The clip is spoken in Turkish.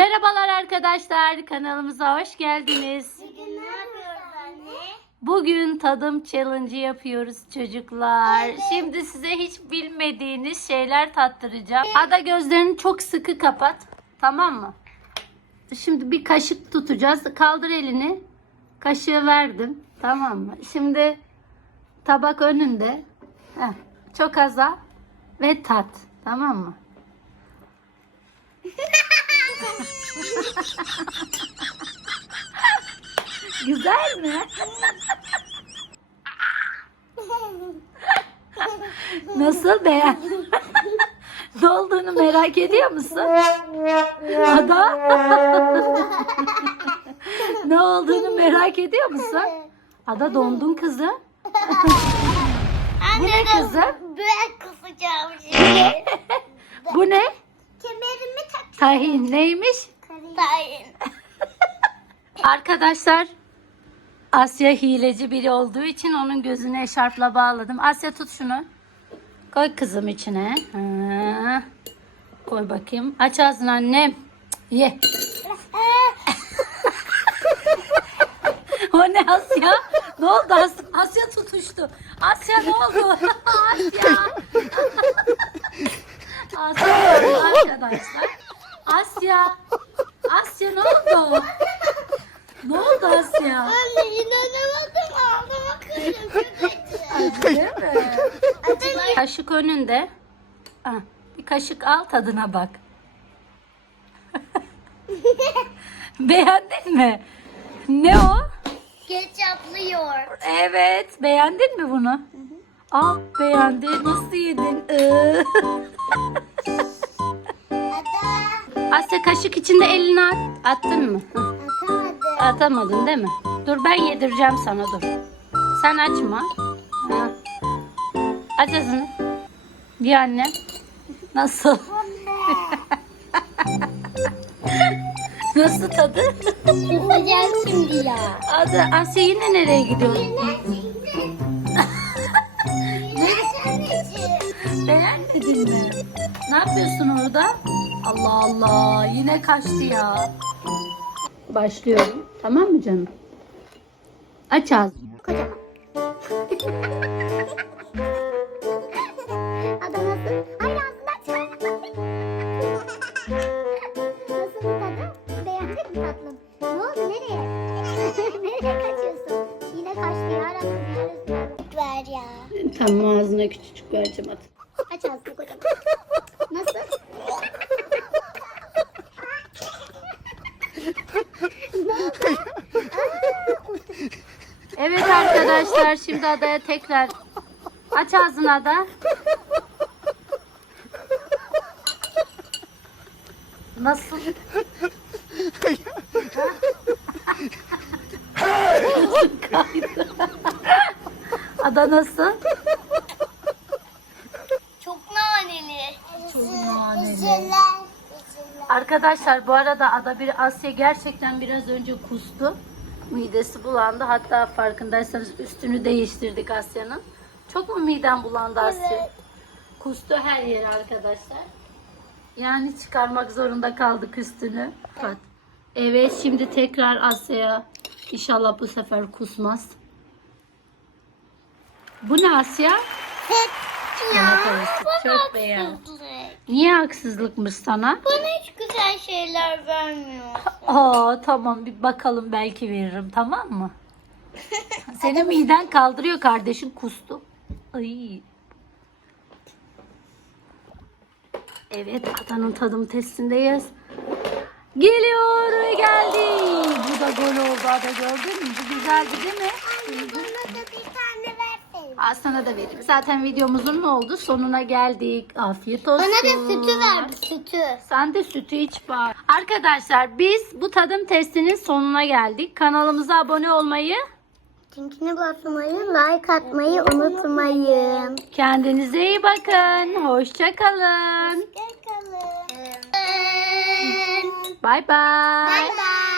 Merhabalar arkadaşlar, kanalımıza hoş geldiniz. Bugün ne yapıyoruz anne? Bugün tadım challenge yapıyoruz çocuklar. Şimdi size hiç bilmediğiniz şeyler tattıracağım. Ada gözlerini çok sıkı kapat. Tamam mı? Şimdi bir kaşık tutacağız. Kaldır elini. Kaşığı verdim. Tamam mı? Şimdi tabak önünde. Heh, çok az al ve tat. Tamam mı? Güzel mi? Nasıl beğen? ne olduğunu merak ediyor musun? Ada? ne olduğunu merak ediyor musun? Ada dondun kızım. Bu ne kızım? Ben kusacağım şimdi. Bu ne? Kemerimi tak. Tahin neymiş? Tayin. Arkadaşlar Asya hileci biri olduğu için onun gözüne eşarpla bağladım. Asya tut şunu. Koy kızım içine. Ha. Koy bakayım. Aç ağzını annem. Ye. o ne Asya? Ne oldu Asya? Asya tutuştu. Asya ne oldu? Asya. Asya arkadaşlar? Asya. Asya ne oldu? Ne oldu Asya? Anne inanamadım ağzıma kırdım. Acı değil mi? Kaşık önünde. Ah, bir kaşık al tadına bak. Beğendin mi? Ne o? Ketçaplı yoğurt. Evet. Beğendin mi bunu? Ah beğendi. Nasıl yedin? Asya kaşık içinde elini at. Attın mı? Hı. Atamadın değil mi? Dur ben yedireceğim sana dur. Sen açma. Ha. Aç ağzını. Bir anne. Nasıl? Nasıl tadı? Kusacağım şimdi ya. Adı Asya yine nereye gidiyor? Beğenmedin mi? Ne yapıyorsun orada? Allah Allah yine kaçtı ya. Başlıyorum. Tamam mı canım? Aç ağzını. Adı nasıl? Hayır ağzından çıkartma. Nasıl bu tadı? Beğendin mi tatlım? Ne oldu nereye? nereye kaçıyorsun? Yine kaçtı ya Rabbim. Ver ya. Tamam ağzına küçücük vereceğim hadi. Aç ağzını kocaman. Nasıl? Evet arkadaşlar şimdi adaya tekrar aç ağzını ada. Nasıl? Ada nasıl? Çok naneli. Çok Arkadaşlar bu arada ada bir Asya gerçekten biraz önce kustu. Midesi bulandı. Hatta farkındaysanız üstünü değiştirdik Asya'nın. Çok mu miden bulandı Asya? Evet. Kustu her yer arkadaşlar. Yani çıkarmak zorunda kaldık üstünü. Evet. Evet şimdi tekrar Asya'ya. İnşallah bu sefer kusmaz. Bu ne Asya? Evet, çok haksızlık. Niye haksızlıkmış sana? Bana hiç güzel şeyler vermiyor. Aa tamam bir bakalım belki veririm tamam mı? Senin miden kaldırıyor kardeşin kustu. Ay. Evet adanın tadım testindeyiz. Geliyor ve geldi. Bu da gol oldu ada gördün mü? Bu güzeldi değil mi? Anne bana da bir tane verseydin. Aa, sana da veririm. Zaten videomuzun ne oldu? Sonuna geldik. Afiyet olsun. Bana da sütü ver sütü. Sen de sütü iç bari. Arkadaşlar biz bu tadım testinin sonuna geldik. Kanalımıza abone olmayı, Linkine basmayı, like atmayı unutmayın. kendinize iyi bakın. Hoşça kalın. Hoşçakalın. Bay bay. Bye bye.